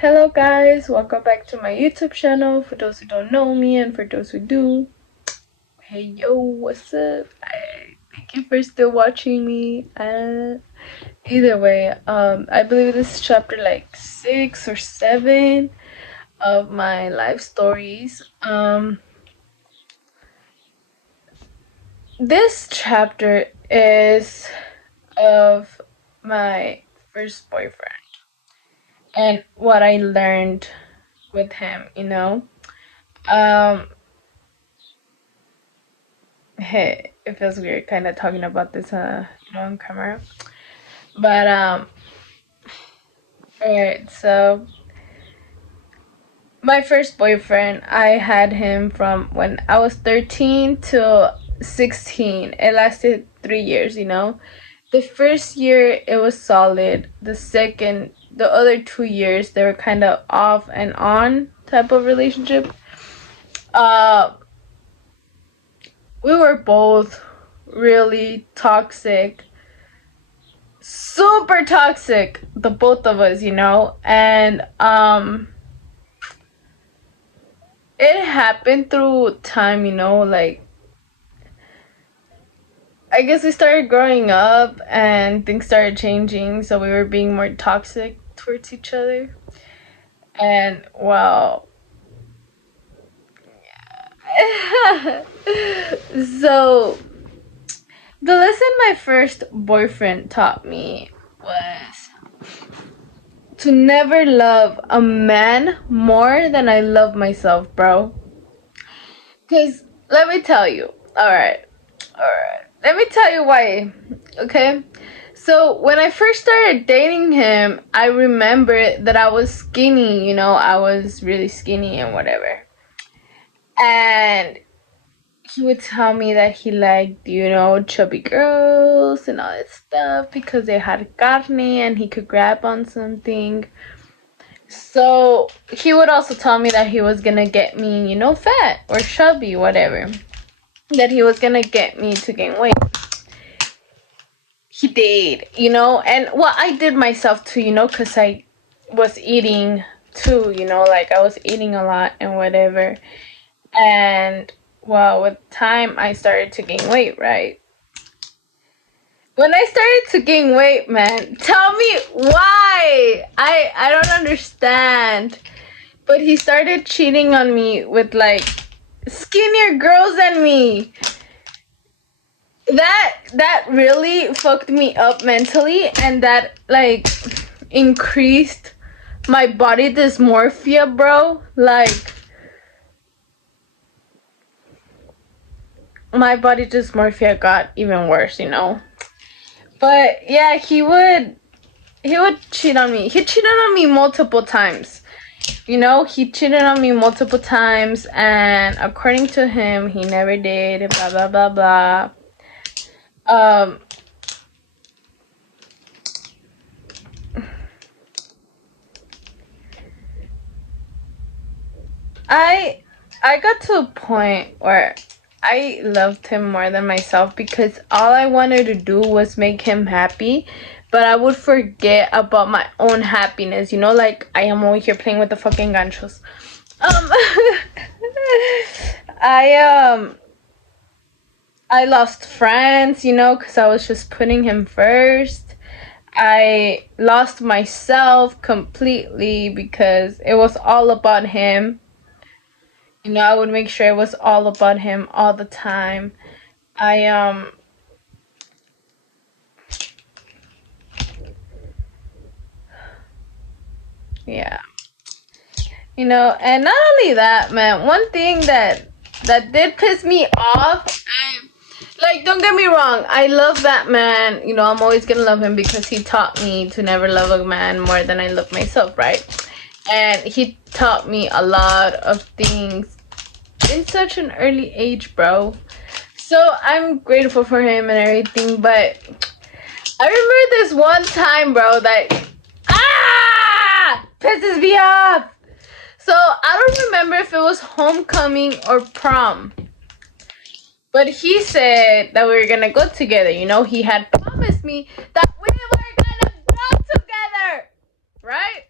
Hello, guys, welcome back to my YouTube channel. For those who don't know me, and for those who do, hey yo, what's up? Thank you for still watching me. Either way, I believe this is chapter like 6 or 7 of my life stories. This chapter is of my first boyfriend and what I learned with him. Hey, it feels weird kind of talking about this on camera. But alright, so my first boyfriend, I had him from when I was 13 to 16. It lasted 3 years. The first year it was solid. The other 2 years they were kind of off and on type of relationship. We were both really toxic, super toxic, the both of us. And it happened through time. Like, I guess we started growing up and things started changing, so we were being more toxic towards each other. And well, so the lesson my first boyfriend taught me was to never love a man more than I love myself, bro. Because let me tell you, alright, let me tell you why, okay? So when I first started dating him, I remember that I was skinny, I was really skinny and whatever. And he would tell me that he liked, chubby girls and all that stuff because they had carne and he could grab on something. So he would also tell me that he was gonna get me, fat or chubby, whatever. That he was gonna get me to gain weight. He did, and well, I did myself too, because I was eating too, like I was eating a lot and whatever. And well, with time, I started to gain weight, right? When I started to gain weight, man, tell me why. I don't understand. But he started cheating on me with like skinnier girls than me. That really fucked me up mentally, and that like increased my body dysmorphia, bro. Like, my body dysmorphia got even worse. But yeah, he would cheat on me. He cheated on me multiple times. He cheated on me multiple times, and according to him, he never did. Blah blah blah blah. I got to a point where I loved him more than myself because all I wanted to do was make him happy, but I would forget about my own happiness. Like I am over here playing with the fucking ganchos. I lost friends, because I was just putting him first. I lost myself completely because it was all about him. I would make sure it was all about him all the time. Yeah. And not only that, man, one thing that did piss me off, like, don't get me wrong, I love that man. I'm always gonna love him because he taught me to never love a man more than I love myself, right? And he taught me a lot of things in such an early age, bro. So I'm grateful for him and everything, but I remember this one time, bro, that pisses me off. So I don't remember if it was homecoming or prom, but he said that we were gonna go together. He had promised me that we were gonna go together, right?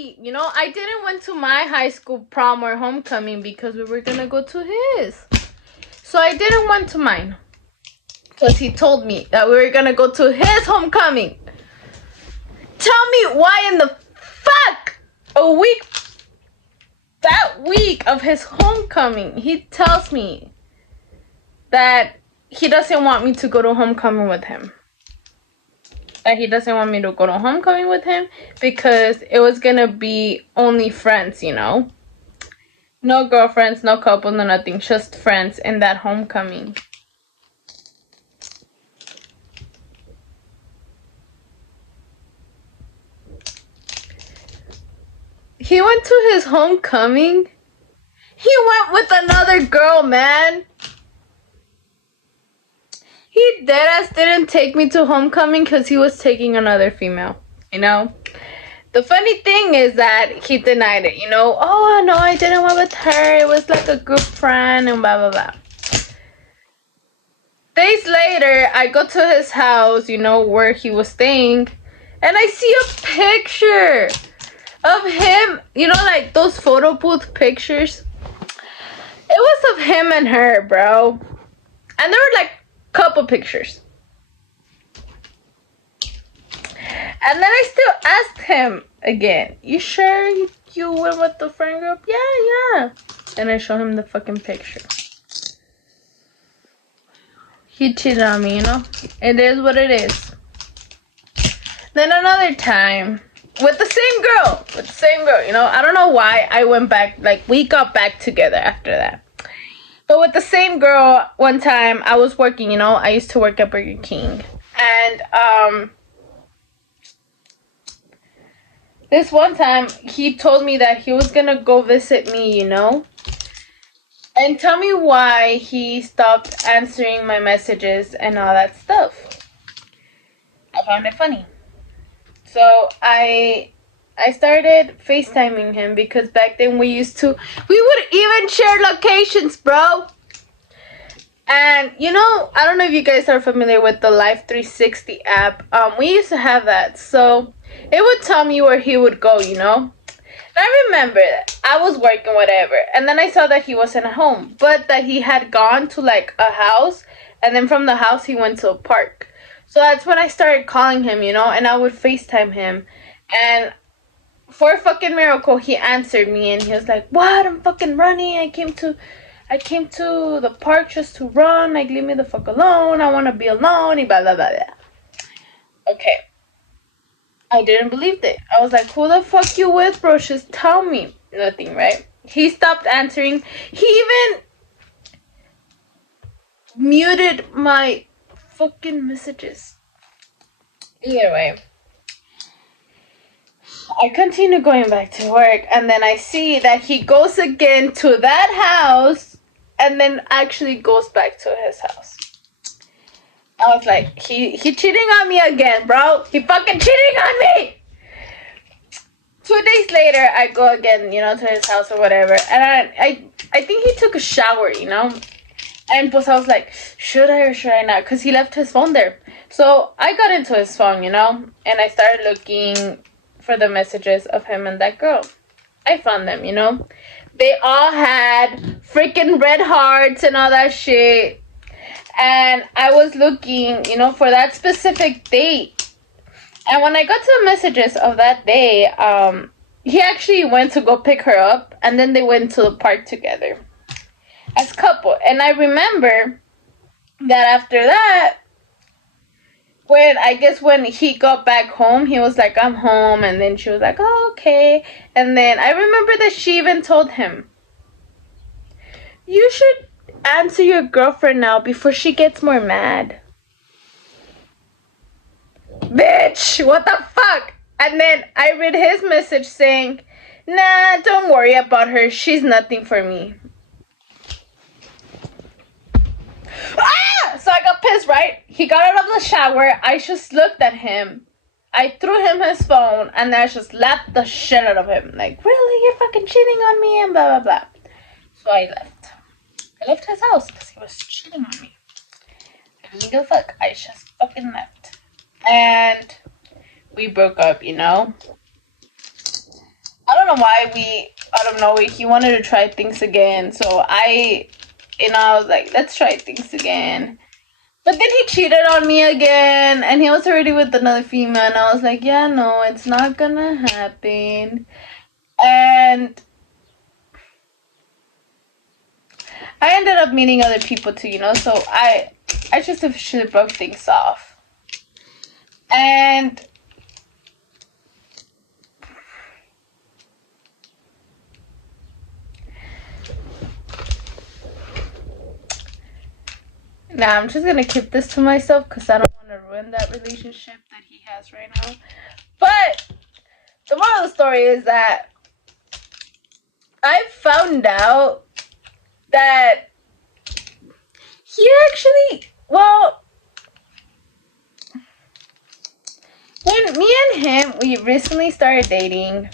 I didn't went to my high school prom or homecoming because we were gonna go to his. So I didn't went to mine. Because he told me that we were gonna go to his homecoming. Tell me why in the fuck that week of his homecoming, he tells me that he doesn't want me to go to homecoming with him. That he doesn't want me to go to homecoming with him because it was gonna be only friends, No girlfriends, no couple, no nothing. Just friends in that homecoming. He went to his homecoming. He went with another girl, man. He deadass didn't take me to homecoming because he was taking another female, The funny thing is that he denied it, Oh, no, I didn't went with her. It was like a group friend and blah, blah, blah. Days later, I go to his house, where he was staying. And I see a picture of him, like those photo booth pictures. It was of him and her, bro. And there were like couple pictures. And then I still asked him again, you sure you went with the friend group? Yeah. And I show him the fucking picture. He cheated on me, It is what it is. Then another time, with the same girl, I don't know why I went back, we got back together after that. But with the same girl, one time I was working, I used to work at Burger King. And, this one time, he told me that he was gonna go visit me, And tell me why he stopped answering my messages and all that stuff. I found it funny. So I started FaceTiming him because back then we would even share locations, bro. And I don't know if you guys are familiar with the Life 360 app. We used to have that. So it would tell me where he would go, And I remember that I was working, whatever. And then I saw that he wasn't at home, but that he had gone to a house. And then from the house, he went to a park. So that's when I started calling him, and I would FaceTime him. And for a fucking miracle, he answered me and he was like, what? I'm fucking running. I came to the park just to run. Leave me the fuck alone. I want to be alone. Blah, blah, blah, blah. Okay. I didn't believe it. I was like, who the fuck you with, bro? Just tell me. Nothing, right? He stopped answering. He even muted my fucking messages. Either way, I continue going back to work, and then I see that he goes again to that house, and then actually goes back to his house. I was like, he cheating on me again, bro. He fucking cheating on me. 2 days later, I go again, to his house or whatever, and I think he took a shower, And I was like, should I or should I not? Because he left his phone there. So I got into his phone, and I started looking for the messages of him and that girl. I found them, They all had freaking red hearts and all that shit. And I was looking, for that specific date. And when I got to the messages of that day, he actually went to go pick her up. And then they went to the park together as couple. And I remember that after that, when he got back home, he was like, I'm home. And then she was like, oh, okay. And then I remember that she even told him, you should answer your girlfriend now before she gets more mad. Bitch, what the fuck? And then I read his message saying, nah, don't worry about her. She's nothing for me. So I got pissed, right? He got out of the shower. I just looked at him. I threw him his phone, and then I just slapped the shit out of him. Like, really? You're fucking cheating on me, and blah, blah, blah. So I left. I left his house because he was cheating on me. I didn't give a fuck. I just fucking left. And we broke up, I don't know why we, out of nowhere, he wanted to try things again. So I was like, let's try things again. But then he cheated on me again, and he was already with another female, and I was like, yeah, no, it's not gonna happen. And I ended up meeting other people too, so I just officially broke things off. And now I'm just gonna keep this to myself because I don't want to ruin that relationship that he has right now. But the moral of the story is that I found out that he actually, well, when me and him, we recently started dating,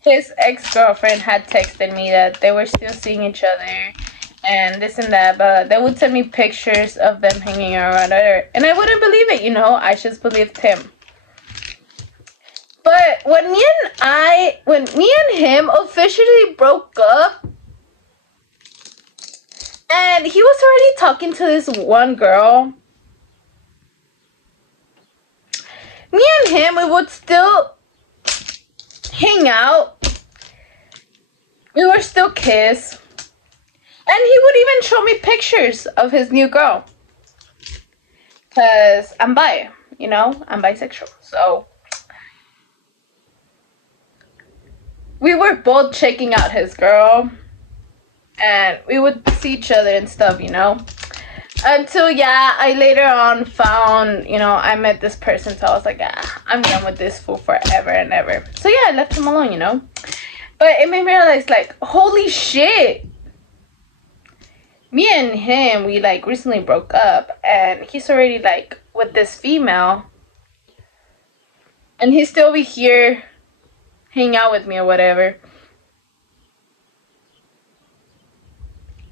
his ex-girlfriend had texted me that they were still seeing each other and this and that, but they would send me pictures of them hanging around her, and I wouldn't believe it, I just believed him. But when me and him officially broke up, and he was already talking to this one girl, me and him, we would still hang out. We were still kiss. And he would even show me pictures of his new girl. Because I'm bi, I'm bisexual. So we were both checking out his girl. And we would see each other and stuff, Until, I later on found, I met this person. So I was like, I'm done with this fool forever and ever. So I left him alone, But it made me realize, like, holy shit. Me and him, we, like, recently broke up. And he's already, like, with this female. And he's still be here hanging out with me or whatever.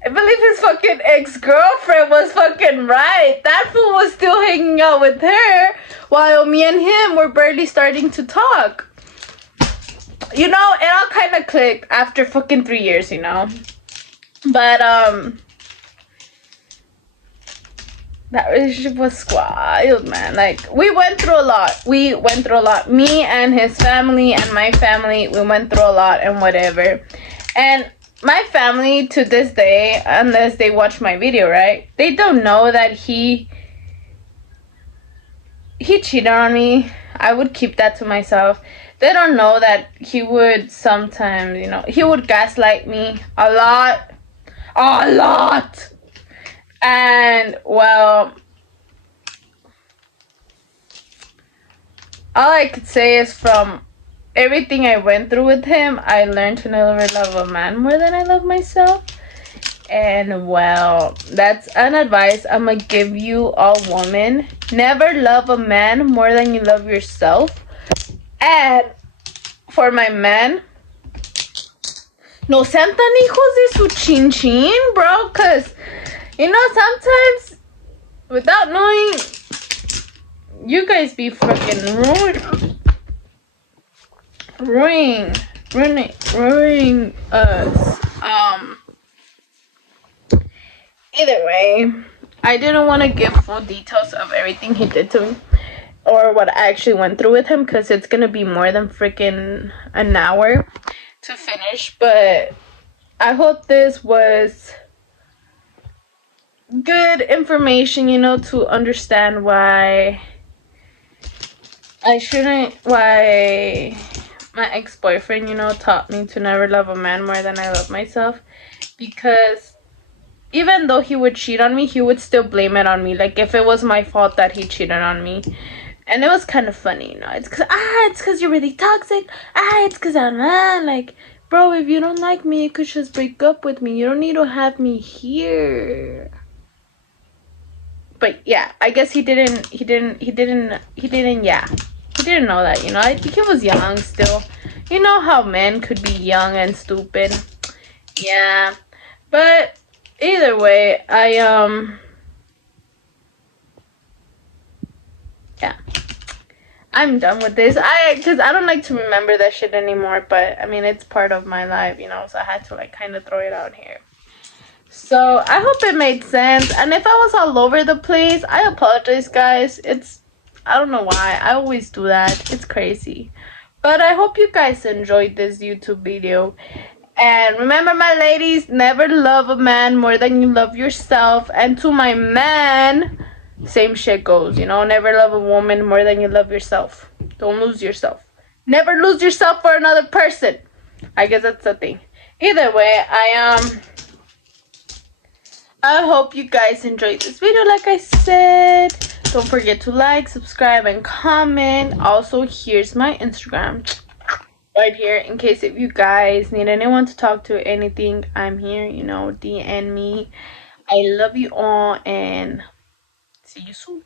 I believe his fucking ex-girlfriend was fucking right. That fool was still hanging out with her while me and him were barely starting to talk. It all kind of clicked after fucking 3 years, But, that relationship was wild, man. Like, we went through a lot. Me and his family and my family, we went through a lot and whatever. And my family, to this day, unless they watch my video, right? They don't know that he cheated on me. I would keep that to myself. They don't know that he would sometimes, he would gaslight me a lot. And, well, all I could say is from everything I went through with him, I learned to never love a man more than I love myself. And, well, that's an advice I'm gonna give you, all women. Never love a man more than you love yourself. And for my men, no sean tan hijos de su chin chin, bro. Because, sometimes, without knowing, you guys be freaking ruining us. Either way, I didn't want to give full details of everything he did to me or what I actually went through with him, because it's gonna be more than freaking an hour to finish. But I hope this was good information, to understand why my ex-boyfriend, taught me to never love a man more than I love myself. Because even though he would cheat on me, he would still blame it on me. Like, if it was my fault that he cheated on me. And it was kind of funny, It's because you're really toxic. It's because I'm not. Like, bro, if you don't like me, you could just break up with me. You don't need to have me here. But yeah, I guess he didn't know that, I think he was young still. You know how men could be young and stupid. Yeah. But either way, I'm done with this. Because I don't like to remember that shit anymore. But I mean, it's part of my life, you know. So I had to like kind of throw it out here. So I hope it made sense. And if I was all over the place, I apologize, guys. I don't know why. I always do that. It's crazy. But I hope you guys enjoyed this YouTube video. And remember, my ladies, never love a man more than you love yourself. And to my man, same shit goes, you know. Never love a woman more than you love yourself. Don't lose yourself. Never lose yourself for another person. I guess that's the thing. Either way, I hope you guys enjoyed this video. Like I said, don't forget to like, subscribe, and comment. Also, here's my Instagram right here in case if you guys need anyone to talk to, anything, I'm here, you know. DM me. I love you all and see you soon.